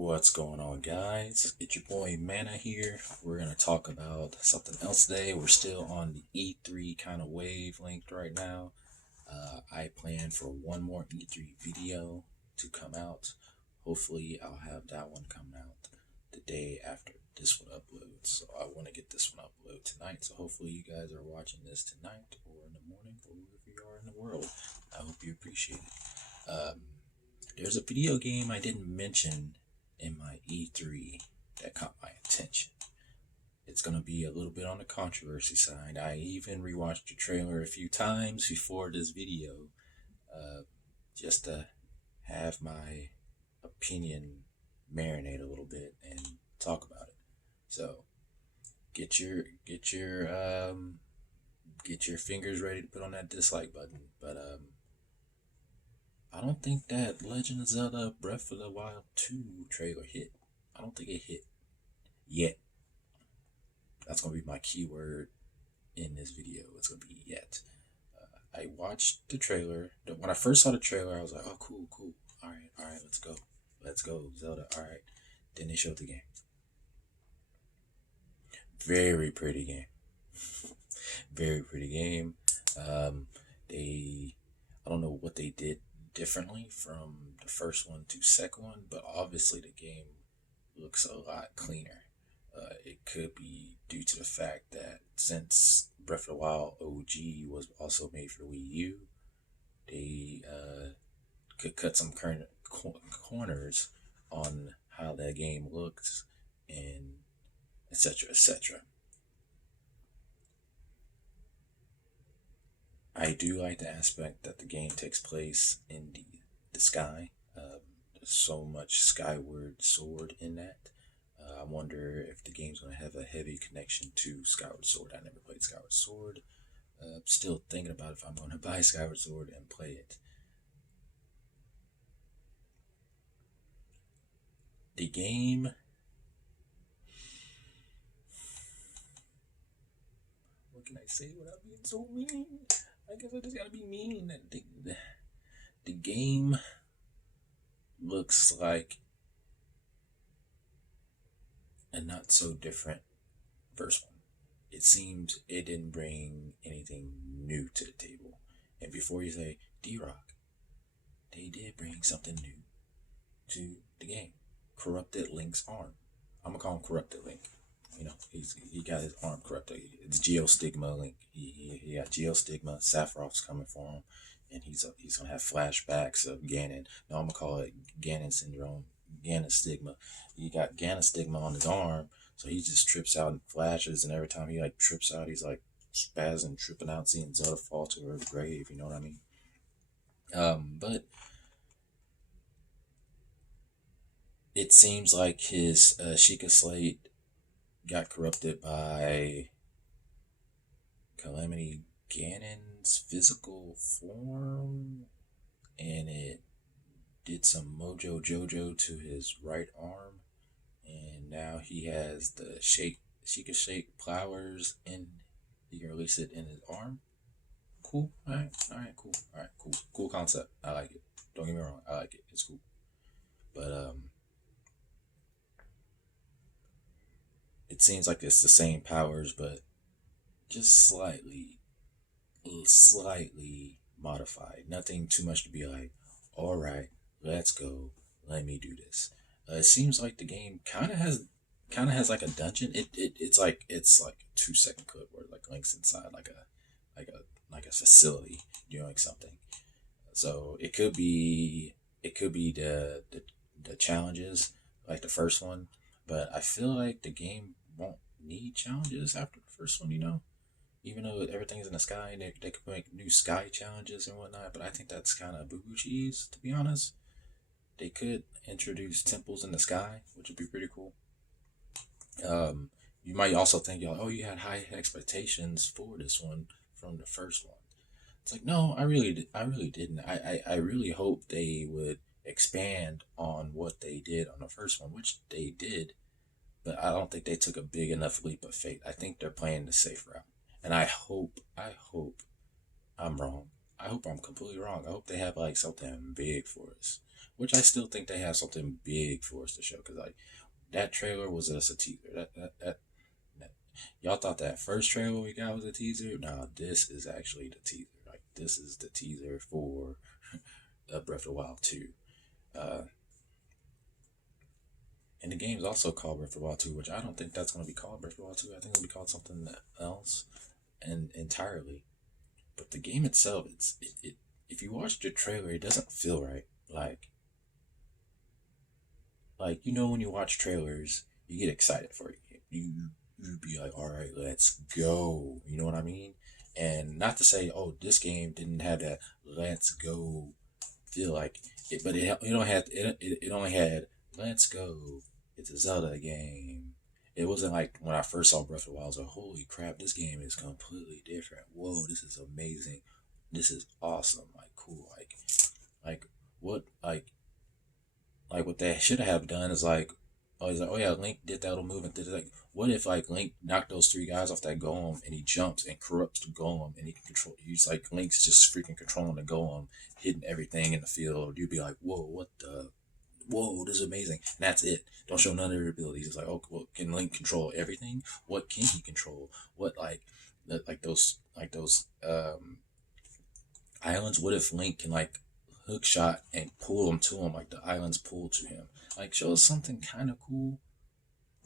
What's going on, guys? It's your boy Mana here. We're going to talk about something else today. We're still on the E3 kind of wavelength right now. I plan for one more E3 video to come out. Hopefully, I'll have that one come out the day after this one uploads. So, I want to get this one uploaded tonight. So, hopefully, you guys are watching this tonight or in the morning or wherever you are in the world. I hope you appreciate it. There's a video game I didn't mention in my E3 that caught my attention. It's going to be a little bit on the controversy side. I even rewatched the trailer a few times before this video just to have my opinion marinate a little bit and talk about it. So get your fingers ready to put on that dislike button. But I don't think that Legend of Zelda Breath of the Wild 2 trailer hit. I don't think it hit yet. That's going to be my keyword in this video. It's going to be yet. I watched the trailer. When I first saw the trailer, I was like, oh, cool. All right, let's go. Let's go, Zelda. All right. Then they showed the game. Very pretty game. Very pretty game. I don't know what they did differently from the first one to second one, but obviously the game looks a lot cleaner. It could be due to the fact that since Breath of the Wild OG was also made for Wii U, they could cut some current corners on how that game looks and etc. etc. I do like the aspect that the game takes place in the sky. There's so much Skyward Sword in that. I wonder if the game's going to have a heavy connection to Skyward Sword. I never played Skyward Sword. Still thinking about if I'm going to buy Skyward Sword and play it. The game. What can I say without being so mean? I guess I just gotta be mean. The game looks like a not so different first one. It seems it didn't bring anything new to the table. And before you say D-Rock, they did bring something new to the game. Corrupted Link's arm. I'm gonna call him Corrupted Link. You know, he got his arm corrupted. It's Geostigma Link. He got Geostigma. Sephiroth's coming for him, and he's gonna have flashbacks of Ganon. No, I'm gonna call it Ganon syndrome, Ganon stigma. He got Ganon stigma on his arm, so he just trips out and flashes, and every time he like trips out, he's like spazzing, tripping out, seeing Zelda fall to her grave. You know what I mean? But it seems like his Sheikah Slate got corrupted by Calamity Ganon's physical form, and it did some Mojo Jojo to his right arm, and now he has the Sheikah Shake powers, and he can release it in his arm. Cool. All right, cool. All right, cool concept. I like it. Don't get me wrong, I like it. It's cool, but it seems like it's the same powers, but just slightly modified. Nothing too much to be like, all right, let's go. Let me do this. It seems like the game kind of has like a dungeon. It's like a 2 second clip where like Link's inside like a facility doing something. So it could be the challenges like the first one, but I feel like the game won't need challenges after the first one. Even though everything's in the sky, and they could make new sky challenges and whatnot. But I think that's kind of boo boo cheese, to be honest. They could introduce temples in the sky, which would be pretty cool. You might also think, oh, you had high expectations for this one from the first one. It's like, no, I really didn't. I really hope they would expand on what they did on the first one, which they did, but I don't think they took a big enough leap of faith. I think they're playing the safe route, and I hope I'm wrong. I hope I'm completely wrong. I hope they have like something big for us. which I still think they have something big for us to show. Because like that trailer was just a teaser. That y'all thought that first trailer we got was a teaser. No, this is actually the teaser. Like this is the teaser for Breath of the Wild 2. Uh, and the game's also called Breath of the Wild 2, which I don't think that's going to be called Breath of the Wild 2. I think it'll be called something else and entirely. But the game itself, if you watch the trailer, it doesn't feel right. Like you know when you watch trailers, you get excited for it. You be like, all right, let's go. You know what I mean? And not to say, oh, this game didn't have that let's go feel like it, but it only had let's go. It's a Zelda game. It wasn't like when I first saw Breath of the Wild, I was like, holy crap, this game is completely different. Whoa, this is amazing. This is awesome. Like cool. Like what like what they should have done is like, oh, he's like, oh yeah, Link did that little move and did it. Like, what if like Link knocked those three guys off that golem and he jumps and corrupts the golem and he can control? He's like Link's just freaking controlling the golem, hitting everything in the field. You'd be like, whoa, what the? Whoa, this is amazing. And that's it. Don't show none of their abilities. It's like, oh, well, can Link control everything? What can he control? What like those islands? What if Link can like hook shot and pull them to him like the islands pull to him? Like show us something kind of cool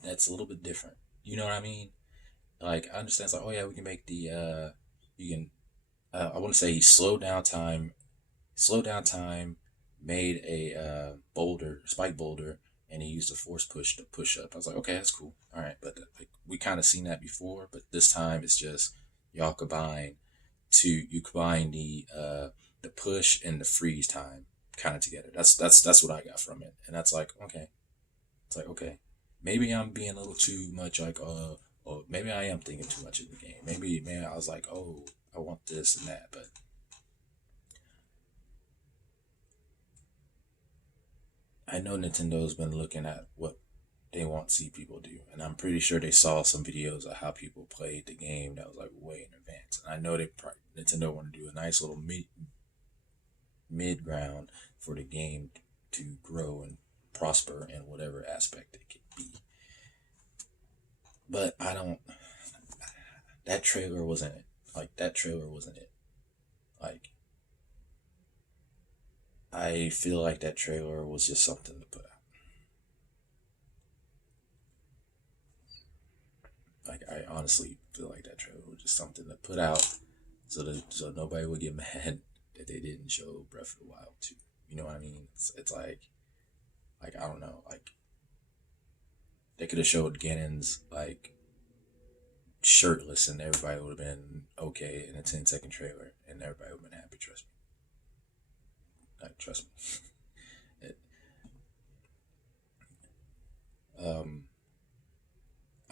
that's a little bit different. You know what I mean? Like I understand it's like, oh yeah, we can make the you can I want to say he slowed down time, made a boulder, spike boulder, and he used a force push to push up. I was like, okay, that's cool. All right, but like we kind of seen that before, but this time it's just y'all you combine the push and the freeze time kind of together. That's what I got from it, and that's like okay. It's like okay, maybe I'm being a little too much like or maybe I am thinking too much of the game. Maybe man, I was like oh I want this and that, but I know Nintendo's been looking at what they want to see people do, and I'm pretty sure they saw some videos of how people played the game that was like way in advance. And I know Nintendo want to do a nice little mid ground for the game to grow and prosper in whatever aspect it could be. But I don't. That trailer wasn't it. Like that trailer wasn't it. Like I feel like that trailer was just something to put out. Like I honestly feel like that trailer was just something to put out so nobody would get mad that they didn't show Breath of the Wild 2. You know what I mean? It's like I don't know, like they could have showed Ganon's like shirtless and everybody would have been okay in a 10-second trailer and everybody would have been happy, trust me. Like trust me. It, um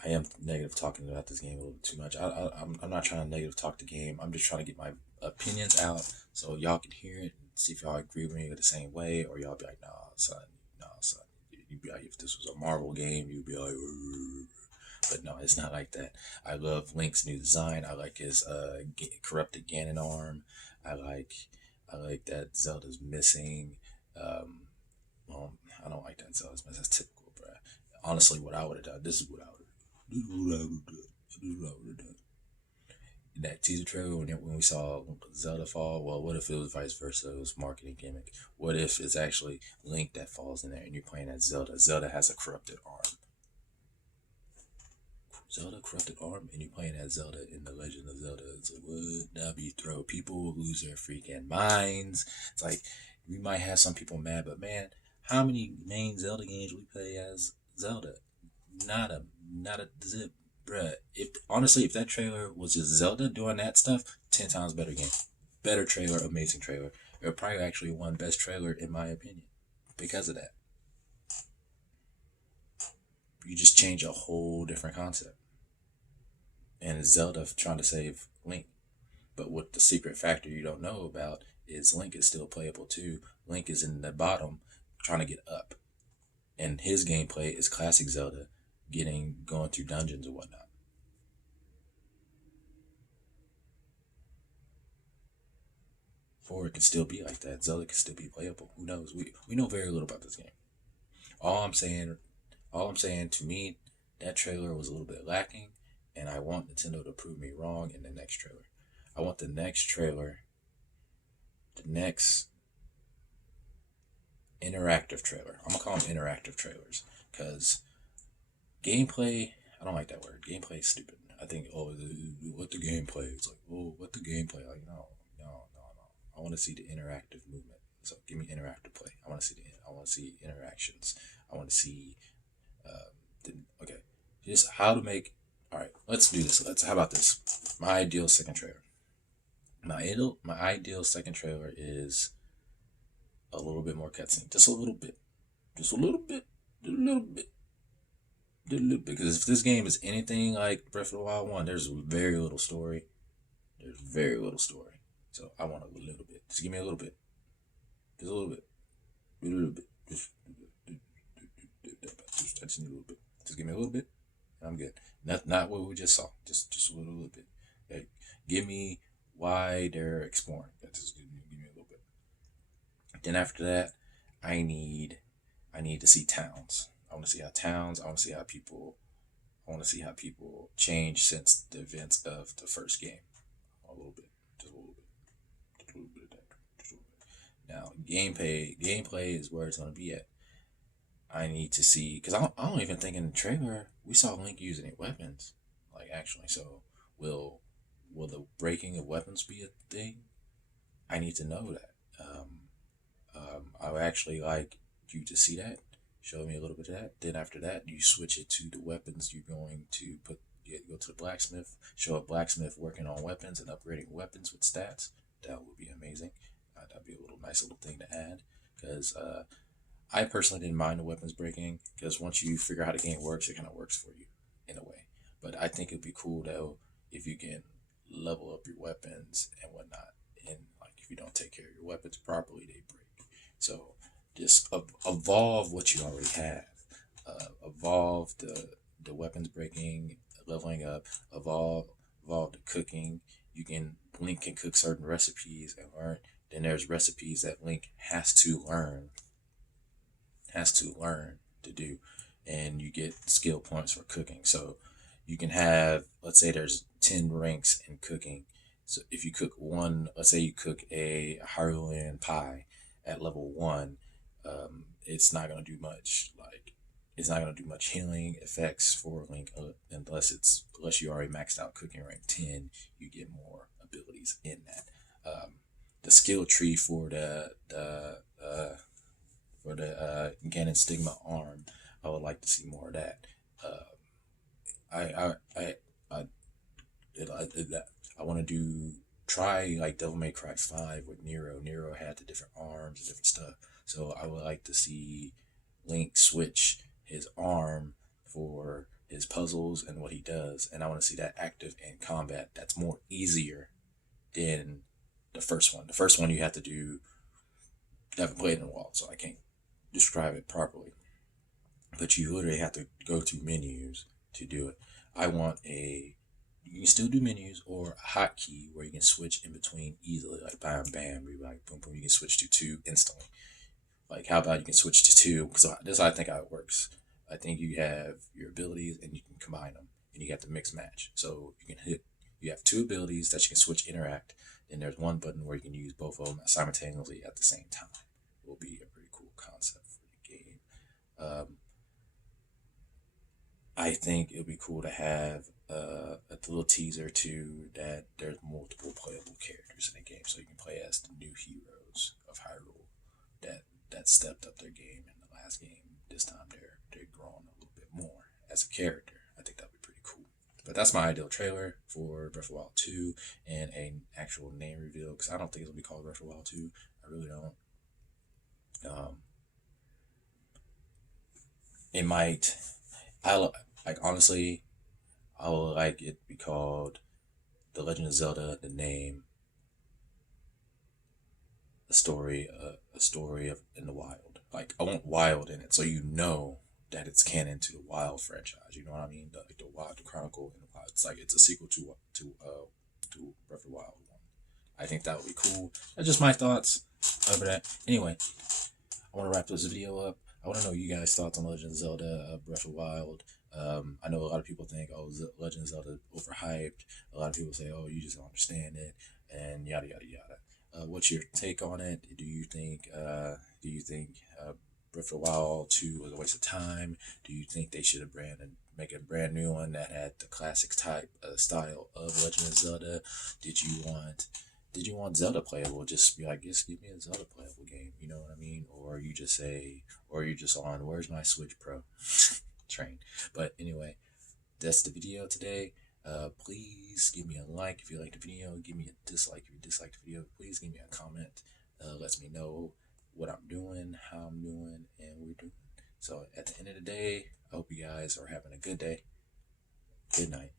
I am negative talking about this game a little bit too much. I'm not trying to negative talk the game. I'm just trying to get my opinions out so y'all can hear it and see if y'all agree with me the same way, or y'all be like, nah, son. You'd be like, if this was a Marvel game, you'd be like, "Urgh." But no, it's not like that. I love Link's new design. I like his corrupted Ganon arm. I like I like that Zelda's missing. Um, well, I don't like that Zelda's missing. That's typical, bro. Honestly, what I would have done. This is what I would have. This is what I would have done. This is what I would have done. In that teaser trailer when we saw Zelda fall, well, what if it was vice versa? It was marketing gimmick. What if it's actually Link that falls in there and you're playing as Zelda? Zelda has a corrupted arm. Zelda corrupted arm, and you're playing as Zelda in the Legend of Zelda. It's like, what? That'd be throw. People will lose their freaking minds. It's like we might have some people mad, but man, how many main Zelda games we play as Zelda? Not a zip, bruh. If honestly, if that trailer was just Zelda doing that stuff, 10 times better game, better trailer, amazing trailer. It probably actually won best trailer in my opinion because of that. You just change a whole different concept, and it's Zelda trying to save Link. But what the secret factor you don't know about is Link is still playable too. Link is in the bottom trying to get up, and his gameplay is classic Zelda, going through dungeons and whatnot. or it can still be like that. Zelda can still be playable. Who knows? We know very little about this game. All I'm saying, all I'm saying to me, that trailer was a little bit lacking, and I want Nintendo to prove me wrong in the next trailer. I want the next trailer, the next interactive trailer. I'm gonna call them interactive trailers because gameplay. I don't like that word. Gameplay is stupid. I think what the gameplay? It's like what the gameplay? Like no. I want to see the interactive movement. So give me interactive play. I want to see interactions. I want to see the, okay, just how to make. All right, let's do this. How about this? My ideal second trailer. My ideal second trailer is a little bit more cutscene, just a little bit, just a little bit, a little bit, a little bit. Because if this game is anything like Breath of the Wild 1, there's very little story. There's very little story. So I want a little bit. Just give me a little bit. Just a little bit. A little bit. I just need a little bit. Just give me a little bit, and I'm good. Not what we just saw. Just a little bit. Like, give me why they're exploring. Just give me a little bit. Then after that, I need to see towns. I want to see how towns. I want to see how people. I want to see how people change since the events of the first game. A little bit, just a little bit, just a little bit of that. Just a little bit. Now, gameplay is where it's gonna be at. I need to see because I don't even think in the trailer we saw Link using any weapons, like actually. So will the breaking of weapons be a thing? I need to know that. I would actually like you to see that. Show me a little bit of that. Then after that, you switch it to the weapons you're going to put. You go to the blacksmith. Show a blacksmith working on weapons and upgrading weapons with stats. That would be amazing. That'd be a nice little thing to add because I personally didn't mind the weapons breaking because once you figure out how the game works, it kind of works for you in a way. But I think it'd be cool though if you can level up your weapons and whatnot. And like if you don't take care of your weapons properly, they break. So just evolve what you already have. Evolve the weapons breaking, leveling up. Evolve the cooking. You can Link can cook certain recipes and learn. Then there's recipes that Link has to learn to do, and you get skill points for cooking. So you can have, let's say there's 10 ranks in cooking. So if you cook one, let's say you cook a Hyrulean pie at level 1, it's not going to do much. Like, it's not going to do much healing effects for Link unless you already maxed out cooking rank 10. You get more abilities in that. The skill tree for the Ganon Stigma arm. I would like to see more of that. I I want to try like Devil May Cry 5 with Nero. Nero had the different arms and different stuff. So I would like to see Link switch his arm for his puzzles and what he does. And I want to see that active in combat. That's more easier than the first one. The first one you have to do. I haven't played in a while, so I can't describe it properly. But you literally have to go through menus to do it. I want you can still do menus or a hotkey where you can switch in between easily, like bam, bam, you like boom, boom. You can switch to 2 instantly. Like how about you can switch to 2? Because this is how I think how it works. I think you have your abilities and you can combine them, and you got the mix match. So you have 2 abilities that you can switch interact. Then there's one button where you can use both of them simultaneously at the same time. It will be a pretty cool concept for the game. I think it would be cool to have a little teaser too that there's multiple playable characters in the game, so you can play as the new heroes of Hyrule that stepped up their game in the last game. This time they're growing a little bit more as a character. I think that'd be pretty cool. But that's my ideal trailer for Breath of the Wild 2 and an actual name reveal because I don't think it'll be called Breath of the Wild 2. I really don't. It might. Like honestly, I would like it to be called The Legend of Zelda: The Name, a story of in the wild. Like I want wild in it, so you know that it's canon to the Wild franchise. You know what I mean? Like the Wild, the Chronicle in the Wild. It's like it's a sequel to Breath of the Wild 1. I think that would be cool. That's just my thoughts over that. Anyway, I want to wrap this video up. I want to know you guys' thoughts on Legend of Zelda Breath of the Wild. I know a lot of people think, oh, Legend of Zelda overhyped. A lot of people say, oh, you just don't understand it, and yada yada yada. What's your take on it? Do you think Breath of the Wild 2 was a waste of time? Do you think they should have make a brand new one that had the classic type style of Legend of Zelda? Did you want Zelda playable? Just be like, just give me a Zelda playable game. You know what I mean? Or you just on where's my Switch Pro train? But anyway, that's the video today. Please give me a like if you like the video. Give me a dislike if you dislike the video. Please give me a comment. Lets me know what I'm doing, how I'm doing, and what we're doing. So at the end of the day, I hope you guys are having a good day, good night,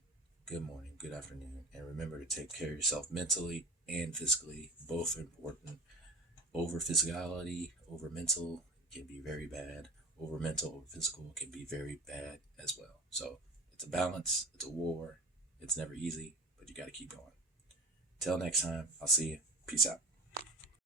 good morning, good afternoon, and remember to take care of yourself mentally and physically. Both are important. Over physicality, over mental can be very bad. Over mental, over physical can be very bad as well. So it's a balance, it's a war. It's never easy, but you got to keep going. Till next time, I'll see you. Peace out.